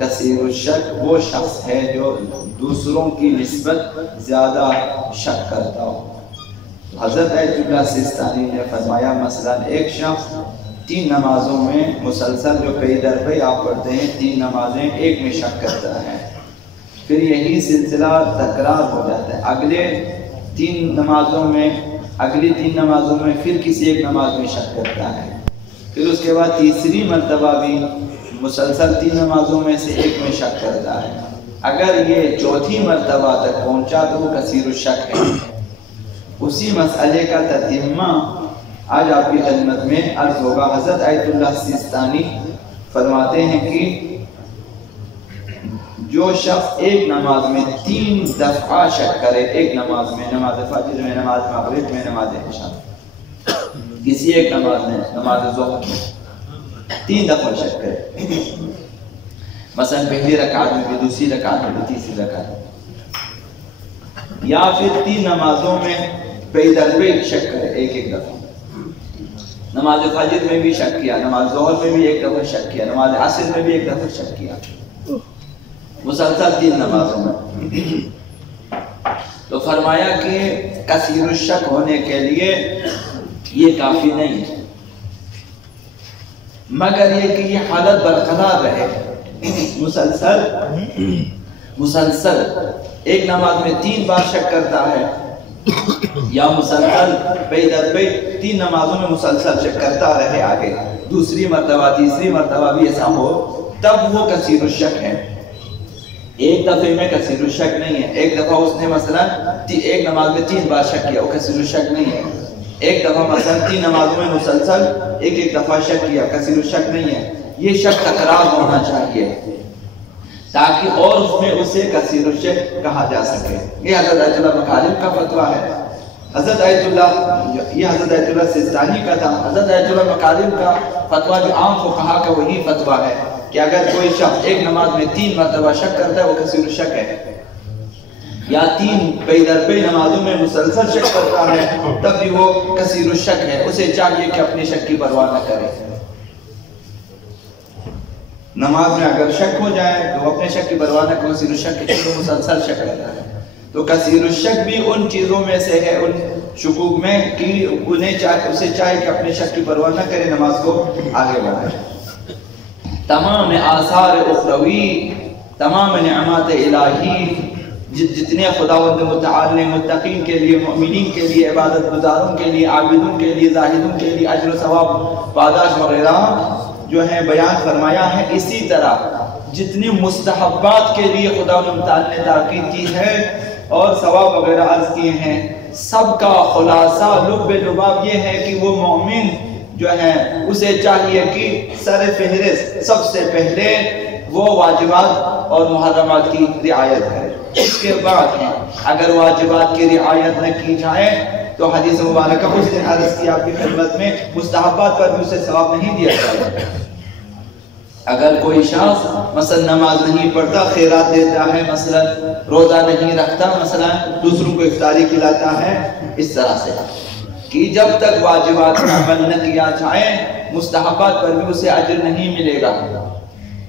کثیر الشک وہ شخص ہے جو دوسروں کی نسبت زیادہ شک کرتا ہو۔ حضرت آیت اللہ سیستانی نے فرمایا مثلا ایک شخص 3 نمازوں میں مسلسل جو پی در پی آپ پڑھتے ہیں 3 نمازیں ایک میں شک کرتا ہے، پھر یہی سلسلہ تکرار ہو جاتا ہے، اگلی 3 نمازوں میں پھر کسی ایک نماز میں شک کرتا ہے، پھر اس کے بعد تیسری مرتبہ بھی مسلسل 3 نمازوں میں سے ایک میں شک کرتا ہے، اگر یہ چوتھی مرتبہ تک پہنچا تو وہ کثیر الشک ہے۔ اسی مسئلے کا تتمہ آج آپ کی خدمت میں عرض ہوگا۔ حضرت آیت اللہ سیستانی فرماتے ہیں کہ جو شخص ایک نماز میں 3 دفعہ شک کرے، ایک نماز میں، نماز فجر میں، نماز مغرب میں، نماز عشاء، کسی ایک نماز میں، نماز ظہر میں 3 دفعہ شک کرے، مثلا پہلی رکعت میں بھی، دوسری رکعت میں بھی، تیسری رکعت میں، یا پھر 3 نمازوں میں پی در پی شک کرے ایک ایک دفعہ، نماز فجر میں بھی شک کیا، نماز ظہر میں بھی ایک دفعہ شک کیا، نماز عصر میں بھی ایک دفعہ شک کیا، مسلسل 3 نمازوں میں، تو فرمایا کہ کثیر الشک ہونے کے لیے یہ کافی نہیں ہے، مگر یہ کہ یہ حالت برقرار رہے، مسلسل ایک نماز میں 3 بار شک کرتا ہے، یا مسلسل پی در پی 3 نمازوں میں مسلسل شک کرتا رہے، آگے دوسری مرتبہ تیسری مرتبہ بھی ایسا ہو، تب وہ کثیر الشک ہے۔ ایک دفعے میں کثیر الشک نہیں ہے، ایک دفعہ اس نے مثلا ایک نماز میں 3 بار شک کیا، وہ کثیر الشک نہیں ہے، ایک دفعہ مثلا 3 نمازوں میں مسلسل ایک دفعہ شک کیا، کثیر الشک نہیں ہے، یہ شک تکرار ہونا چاہیے تاکہ اور اس میں اسے کثیر الشک کہا جا سکے۔ یہ حضرت آیت اللہ مکارم کا فتویٰ ہے، حضرت آیت اللہ سیستانی کا تھا۔ حضرت آیت اللہ مکارم کا فتویٰ جو عام فقہا کا وہی فتویٰ ہے کہ اگر کوئی شخص ایک نماز میں 3 مرتبہ شک کرتا ہے وہ کثیر الشک ہے، یا 3 پی در پی نمازوں میں مسلسل شک کرتا ہے تب بھی وہ کثیر الشک ہے، اسے چاہیے کہ اپنے شک کی پرواہ نہ کرے۔ نماز میں اگر شک ہو جائے تو اپنے شک کی پرواہ نہ کرے، کثیر الشک ہے تو مسلسل شک رہتا ہے۔ تو کثیر الشک بھی ان چیزوں میں سے ہے، ان شکوک میں کہ اسے چاہیے کہ اپنے شک کی پرواہ نہ کرے، نماز کو آگے بڑھائے۔ تمام آثار اخروی، تمام نعمات الہی جتنے خداوند متعال نے متقین کے لیے، مؤمنین کے لیے، عبادت گزاروں کے لیے، عابدوں کے لیے، زاہدوں کے لیے اجر و ثواب پاداش وغیرہ جو ہے بیان فرمایا ہے، اسی طرح جتنی مستحبات کے لیے خداوند متعال نے تاکید کی ہے اور ثواب وغیرہ عرض کیے ہیں، سب کا خلاصہ لب لباب یہ ہے کہ وہ مومن جو ہے اسے چاہیے کہ سر فہرست سب سے پہلے وہ واجبات اور محرمات کی رعایت کرے، اس کے بعد اگر واجبات کی رعایت نہ کی جائے تو حدیث مبارکہ اس دن عرض کی آپ کی خدمت میں مستحبات پر بھی اسے ثواب نہیں دیا جائے۔ اگر کوئی شخص مثلا نماز نہیں پڑھتا، خیرات دیتا ہے، مثلا روزہ نہیں رکھتا، مثلا دوسروں کو افطاری کھلاتا ہے، اس طرح سے کہ جب تک واجبات پر عمل نہ کیا جائے مستحبات پر بھی اسے اجر نہیں ملے گا۔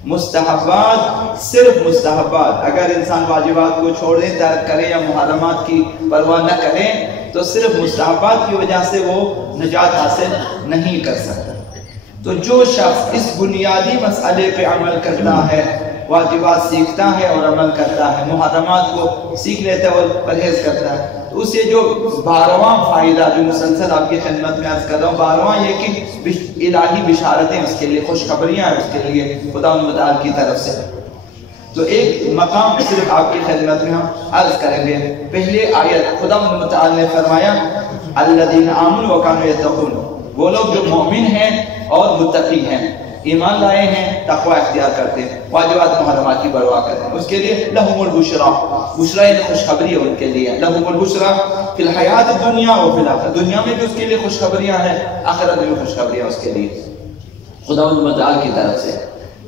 مستحبات، صرف مستحبات، اگر انسان واجبات کو چھوڑ دیں، ترک کرے یا محرمات کی پرواہ نہ کرے تو صرف مستحبات کی وجہ سے وہ نجات حاصل نہیں کر سکتا۔ تو جو شخص اس بنیادی مسئلے پہ عمل کرتا ہے، واجبات سیکھتا ہے اور عمل کرتا ہے، محرمات کو سیکھ لیتا ہے اور پرہیز کرتا ہے، تو اسے جو 12واں فائدہ جو مسلسل آپ کی خدمت میں عرض کر رہا ہوں، 12واں یہ کہ الہی بشارتیں اس کے لیے، خوشخبریاں ہیں اس کے لیے خدا متعال کی طرف سے۔ تو ایک مقام صرف آپ کی خدمت میں ہم عرض کریں گے۔ پہلے آیت خدا متعال نے فرمایا الذین آمنوا وکانوا یتقون، وہ لوگ جو مومن ہیں اور متقی ہیں، ایمان لائے ہیں، تقوی اختیار کرتے ہیں، واجبات محرمات کی پرواہ کرتے ہیں، اس کے لیے لہم البشریٰ، بشریٰ یعنی خوشخبری ہے ان کے لیے، لہم البشریٰ فی الحیات الدنیا و فی الآخرہ، دنیا میں بھی اس کے لیے خوشخبریاں ہیں، آخرت میں بھی خوشخبریاں اس کے لیے خدا متعال کی طرف سے۔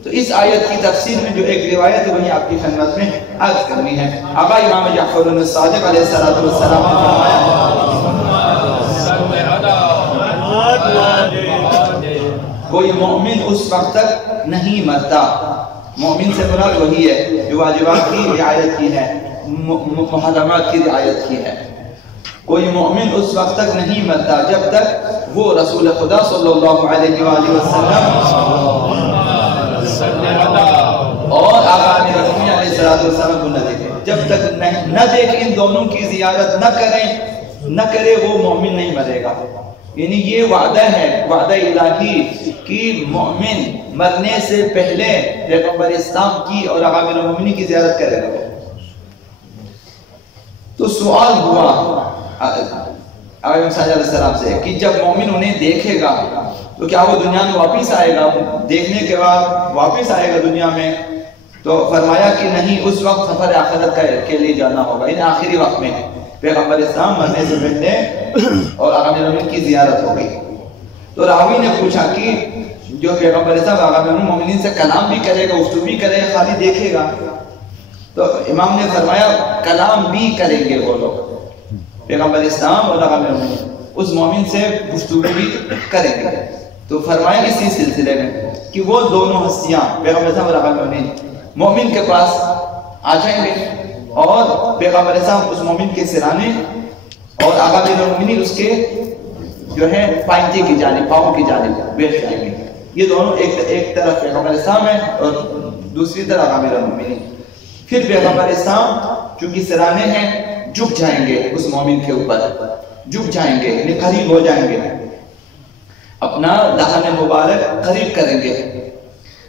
تو اس آیت کی تفسیر میں جو ایک روایت ہے وہی آپ کی خدمت میں عرض کرنی ہے۔ آقا امام جعفر الصادق علیہ السلام نے فرمایا کوئی مومن اس وقت تک نہیں مرتا مومن سے مراد وہی ہے جو واجبات کی رعایت کی ہے، محرمات کی رعایت کی ہے۔ کوئی مومن اس وقت تک نہیں مرتا جب تک وہ رسول خدا صلی اللہ علیہ وآلہ وسلم اور آقا امیر المومنین علیہ السلام کو نہ دیکھے، جب تک نہ دیکھ ان دونوں کی زیارت نہ کرے وہ مومن نہیں مرے گا۔ یعنی یہ وعدہ ہے، وعدہ الہی کہ مومن مرنے سے پہلے پیغمبر اسلام کی اور آقا امیر المومنین کی زیارت کرے گا۔ تو سوال ہوا آقا امام صلی اللہ علیہ وسلم سے کہ جب مومن انہیں دیکھے گا تو کیا وہ دنیا میں واپس آئے گا؟ دیکھنے کے بعد واپس آئے گا دنیا میں؟ تو فرمایا کہ نہیں، اس وقت سفر آخرت کے لیے جانا ہوگا، ان آخری وقت میں پیغمبر اسلام مرنے سے پہلے اور آقا امیر المومنین کی زیارت ہوگی۔ تو راوی نے پوچھا کہ جو پیغمبر اسلام آقا امیر المومنین سے کلام بھی کرے گا، گفتگو بھی کرے گا، خالی دیکھے گا؟ تو امام نے فرمایا کلام بھی کریں گے وہ لوگ، پیغمبر اسلام اور آقا امیر المومنین اس مومن سے گفتگو بھی کریں گے۔ تو فرمایا اسی سلسلے میں کہ وہ دونوں ہستیاں پیغمبر اسلام اور آقا امیر المومنین مومن کے پاس آ جائیں گے اور پیغمبر اسلام اس مومن کے سرانے اور آقا امیر المومنین اس کے جو ہے پائنتے کی جانب، پاؤں کی جانب بیٹھ جائیں گے۔ یہ دونوں ایک طرف پیغمبر اسلام ہے اور دوسری طرف آقا امیر المومنین۔ پھر پیغمبر اسلام چونکہ سرانے ہیں جھک جائیں گے اس مومن کے اوپر، جھک جائیں گے، یعنی قریب ہو جائیں گے، اپنا دہن مبارک قریب کریں گے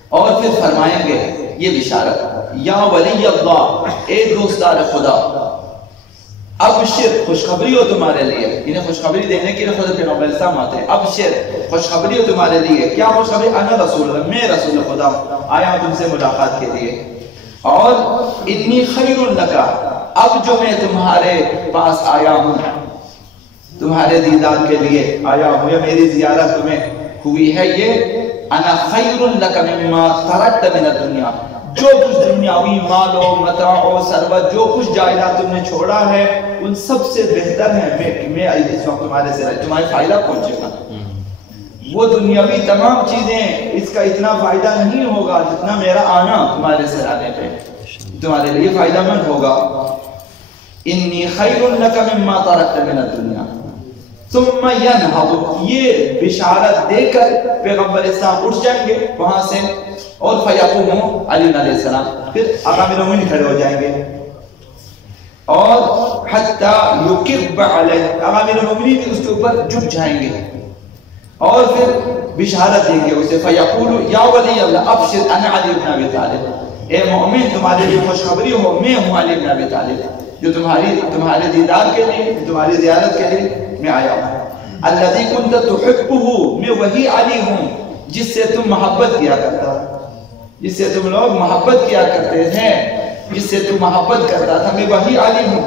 اور پھر فرمائیں گے یہ بشارت، یا ولی اللہ، اے دوستدار خدا، ابشر، خوشخبری ہو تمہارے لیے، انہیں خوشخبری دینے کے لیے خود پیغمبر اسلام آتے ہیں۔ ابشر، خوشخبری ہو تمہارے لیے، کیا خوشخبری؟ انا رسول اللہ، میں رسول خدا آیا ہوں تم سے ملاقات کے لیے، اور انی خیر لکا، اب جو میں تمہارے پاس آیا ہوں، تمہارے دیدار کے لیے آیا ہوں، یا میری زیارت تمہیں ہوئی ہے، یہ انا خیر لکا مما ترکت من الدنیا، جو کچھ دنیاوی مال و متاع و ثروت، جو کچھ جائیداد تم نے چھوڑا ہے، ان سب سے بہتر ہے میں اس وقت تمہارے سے تمہارے فائدہ پہنچے گا۔ وہ دنیاوی تمام چیزیں اس کا اتنا فائدہ نہیں ہوگا جتنا میرا آنا تمہارے سرانے پہ تمہارے لیے فائدہ مند ہوگا۔ انی خیر لک مما ترکت من الدنیا ثم ینہض، یہ بشارت دے کر پیغمبر اسلام اٹھ جائیں گے وہاں سے، اور فیقوم علی علیہ السلام، پھر آقا امیر المومنین کھڑے ہو جائیں گے اور حتی یکب علیہ، آقا امیر المومنین اس کے اوپر جھک جائیں گے اور پھر بشارت دیں گے اسے، فیقول یا ولی اللہ ابشر انا علی بن ابی طالب، اے مومن تمہارے لیے خوشخبری ہو، میں ہوں علی بن ابی طالب جو تمہارے دیدار کے لیے، تمہاری زیارت کے لیے میں آیا ہوں۔ الذی کنت تحبہ، میں وہی علی ہوں جس سے تم محبت کیا کرتا، جس سے تم لوگ محبت کیا کرتے تھے، جس سے تم محبت کرتا تھا، میں وہی علی ہوں۔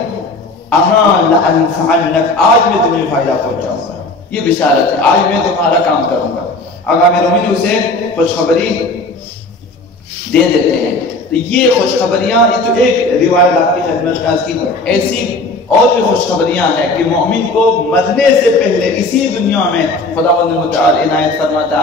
اما لانفعنک، آج میں تمہیں فائدہ پہنچاؤں گا، یہ بشارت ہے، آج میں تمہارا کام کروں گا۔ آقا امیر المومنین اسے خوشخبری دے دیتے ہیں۔ تو یہ خوشخبریاں، یہ تو ایک روایت آپ کی خدمت میں عرض کی، ایسی اور بھی خوشخبریاں ہیں کہ مومن کو مرنے سے پہلے اسی دنیا میں خداوند متعال عنایت فرماتا ہے۔